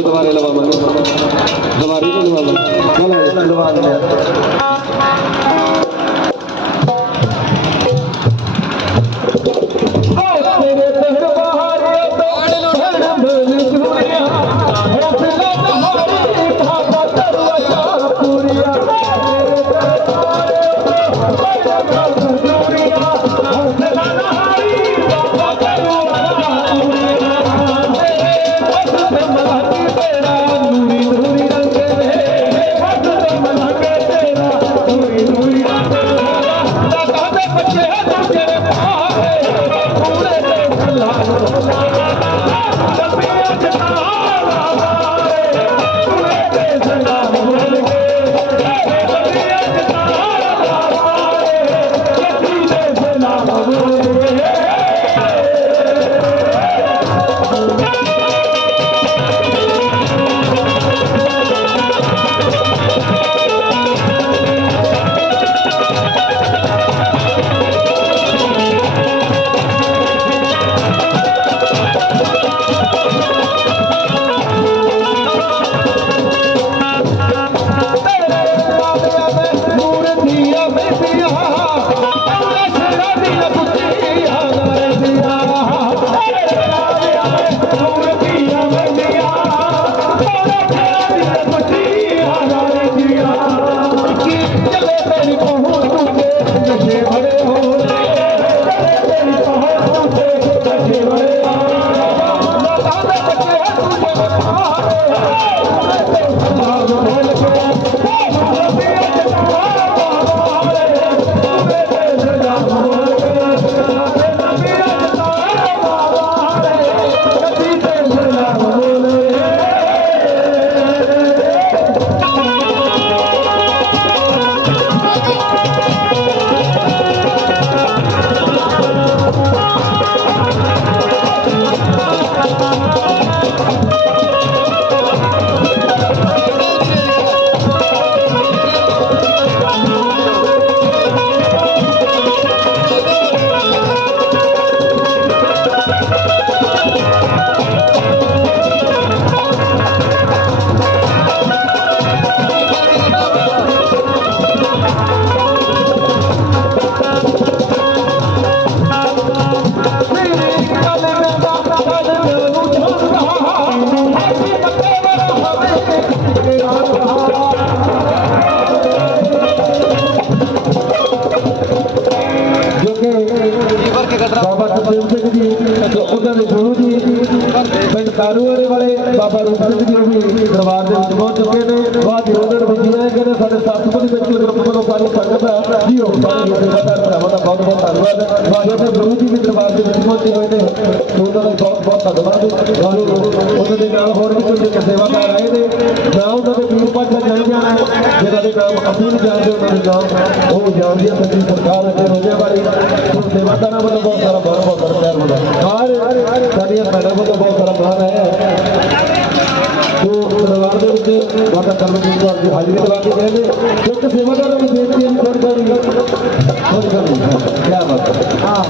ਤੇ ਦੁਬਾਰੇ ਲਵਾਵਾਂਗੇ ਦੁਬਾਰੇ ني ਲਵਾਵਾਂਗੇ ਚਲੋ چلو شاندار نيا او Olha ਬਾਬਾ ਜੀ ਵੀ ਦਰਬਾਰ ਦੇ ਵਿੱਚ ਪਹੁੰਚ ਚੁੱਕੇ ਨੇ। ਵਾਹ ਜੀ ਵਜੀਆਂ ਕਹਿੰਦੇ ਸਾਡੇ ਸਤਿਗੁਰੂ ਦੇ ਵਿੱਚ ਗਰੁੱਪ ਵੱਲੋਂ ਸਾਰੀ ਸੰਗਤ ਦਾ ਜੀ ਹੋ ਸਾਰੇ ਸੇਵਾਦਾਰ ਭਰਾਵਾਂ ਦਾ ਬਹੁਤ ਬਹੁਤ ਧੰਨਵਾਦ। ਵਾਹ ਜੀ ਗੁਰੂ ਜੀ ਵੀ ਦਰਬਾਰ ਦੇ ਵਿੱਚ ਪਹੁੰਚੇ ਹੋਏ ਨੇ। ਉਹਨਾਂ ਦਾ ਬਹੁਤ ਬਹੁਤ ਧੰਨਵਾਦ। ਉਹਨਾਂ ਦੇ ਨਾਲ ਹੋਰ ਵੀ ਕੁਝ ਸੇਵਾਦਾਰ ਆਏ ਨੇ। ਨਾ ਉਹਨਾਂ ਦੇ ਵੀਰ ਪਾਠਾ ਜਾਣ ਜਾਣਾ ਜਿਹਨਾਂ ਦੇ ਨਾਮ ਅਸੀਂ ਨਹੀਂ ਜਾਣਦੇ ਉਹਨਾਂ ਦੇ ਨਾਮ ਉਹ ਜਾਣਦੀ ਹੈ ਸਾਡੀ ਸਰਕਾਰ ਅਤੇ ਰੋਜੇ ਵਾਲੀ ਸੇਵਾਦਾਰਾਂ ਵੱਲੋਂ ਬਹੁਤ ਸਾਰਾ ਬਹੁਤ ਬਹੁਤ ਸਾਰਾ ਪਿਆਰ ਹੁੰਦਾ ਹਰ ਸਾਡੀਆਂ ਭੈਣਾਂ ਵੱਲੋਂ ਬਹੁਤ ਸਾਰਾ ਮਾਣ ਹੈ। ਜੋ ਦਰਬਾਰ ਦੇ ਵਿੱਚ ਮਾਤਾ ਕਰਮਜੀਤ ਕੌਰ ਦੀ ਹਾਜ਼ਰੀ ਲਗਾ ਕੇ ਗਏ ਨੇ ਇੱਕ ਸੇਵਾਦਾਰਾਂ ਨੂੰ ਬੇਨਤੀ ਹੈ ਥੋੜੀ ਥੋੜੀ ਥੋੜੀ ਥੋੜੀ ਕੀ ਬਾਤ ਹੈ।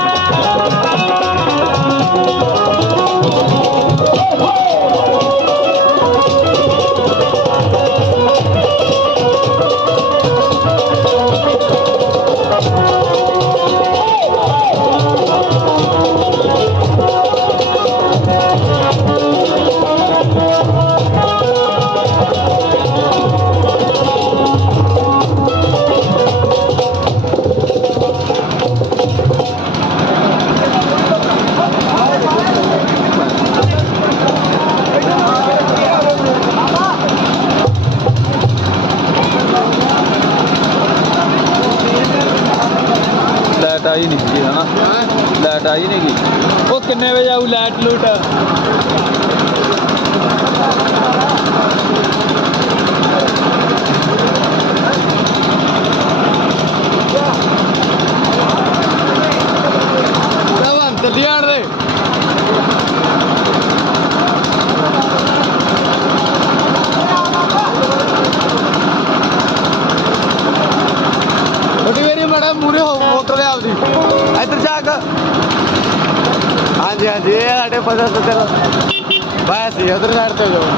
ਕਿੰਨੇ ਲੂਟ। ਆਣ ਦੇ। ਛੋਟੀ ਮੇਰੀ ਮੜਾ ਮੂਰੇ ਹੋ, ਮੋਟਰ ਦੇ ਆਪਦੀ। ਇੱਧਰ ਜਾ ਕੇ। ಬಸ್ ಅದೇ ಅಡೆ ಪದ ಬಸ್ ಎದುರುಗಾಡ್ತಾ ಇದ್ದಾವೆ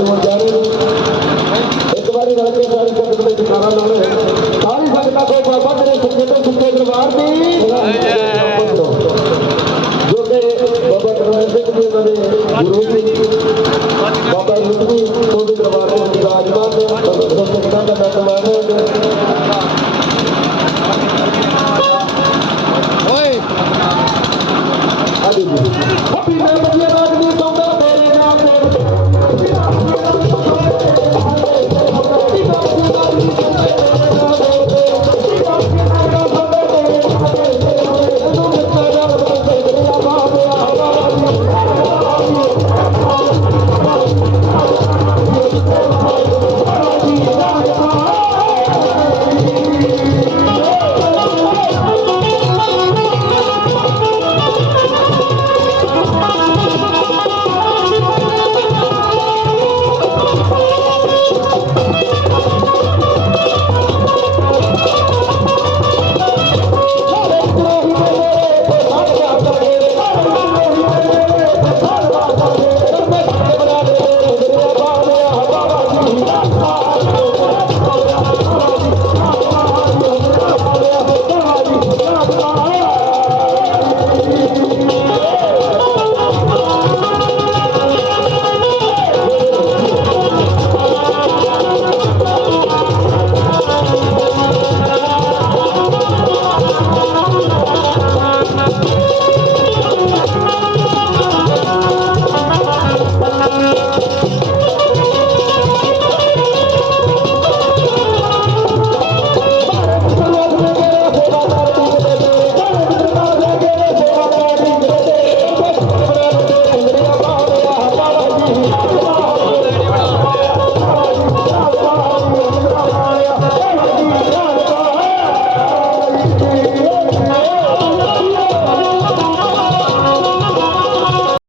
ਦੇ ਲਵਾਉਣ ਜਾ ਰਹੇ ਇੱਕ ਵਾਰੀ ਰਲ ਕੇ ਸਾਰੀ ਸੰਗਤ ਦੇ ਜਨਾਰਾ ਲਾਉਣੇ ਸਾਰੀ ਸੰਗਤਾਂ ਕੋ ਬਾਬਾ ਤੇਰੇ ਸੱਚੇ ਤੇ ਸੱਚੇ ਦਰਬਾਰ ਦੀ ਜੋ ਕਿ ਬਾਬਾ ਕਰਨਾਲ ਸਿੰਘ ਜੀ ਉਹਨਾਂ ਦੇ ਗੁਰੂ ਜੀ ਬਾਬਾ ਜੀ ਤੁਹਾਡੇ ਦਰਬਾਰ ਦੇ ਵਿਰਾਜਮਾਨ ਬਾਬਾ ਸੰਗਤਾਂ ਦਾ ਮਹਿਮਾਨ ਹੈ ਓਏ। ਹਾਂਜੀ ਜੀ।